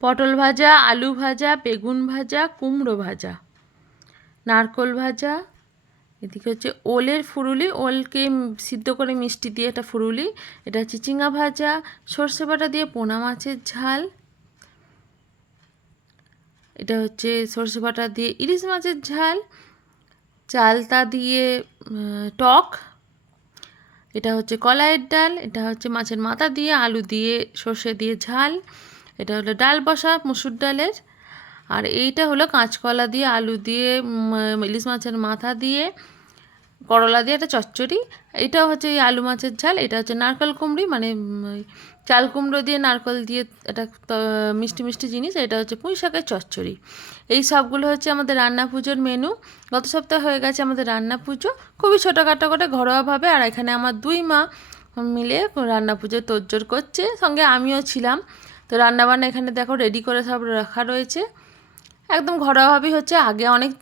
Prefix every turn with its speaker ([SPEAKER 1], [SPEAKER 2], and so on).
[SPEAKER 1] পটল ভাজা, আলু ভাজা, বেগুন ভাজা, কুমড়ো ভাজা। নারকোল ভাজা, এদিকে হচ্ছে ওলের ফুরুলি, ওলকে সিদ্ধ করে মিষ্টি দিয়ে একটা ফুরুলি, এটা চিঙা ভাজা, সর্ষে বাটা দিয়ে পোনা মাছের ঝাল, এটা হচ্ছে সর্ষে বাটা দিয়ে ইলিশ মাছের ঝাল, চালতা দিয়ে টক, এটা হচ্ছে কলাইয়ের ডাল, এটা হচ্ছে মাছের মাথা দিয়ে, আলু দিয়ে সর্ষে দিয়ে ঝাল এটা হলো ডাল বসা, মুসুর ডালের। আর এইটা হলো কাঁচকলা দিয়ে, আলু দিয়ে ইলিশ মাছের মাথা দিয়ে, করলা দিয়ে, একটা চচ্চড়ি। এটা হচ্ছে এই আলু মাছের ঝাল, এটা হচ্ছে নারকেল কুমড়ি মানে চাল কুমড়ো দিয়ে, নারকেল দিয়ে একটা মিষ্টি মিষ্টি জিনিস, এটা হচ্ছে পুঁই শাকের চচ্চড়ি। এই সবগুলো হচ্ছে আমাদের রান্না পুজোর মেনু গত সপ্তাহে হয়ে গেছে আমাদের রান্না পুজো। খুবই ছোটোখাটো করে, ঘরোয়াভাবে, আর এখানে আমার দুই মা মিলে রান্না পুজোর তোড়জোড় করছে। সঙ্গে আমিও ছিলাম। তো রান্নাবান্না এখানে দেখো রেডি করে সব রাখা রয়েছে। একদম ঘরোয়াভাবেই হচ্ছে। আগে অনেক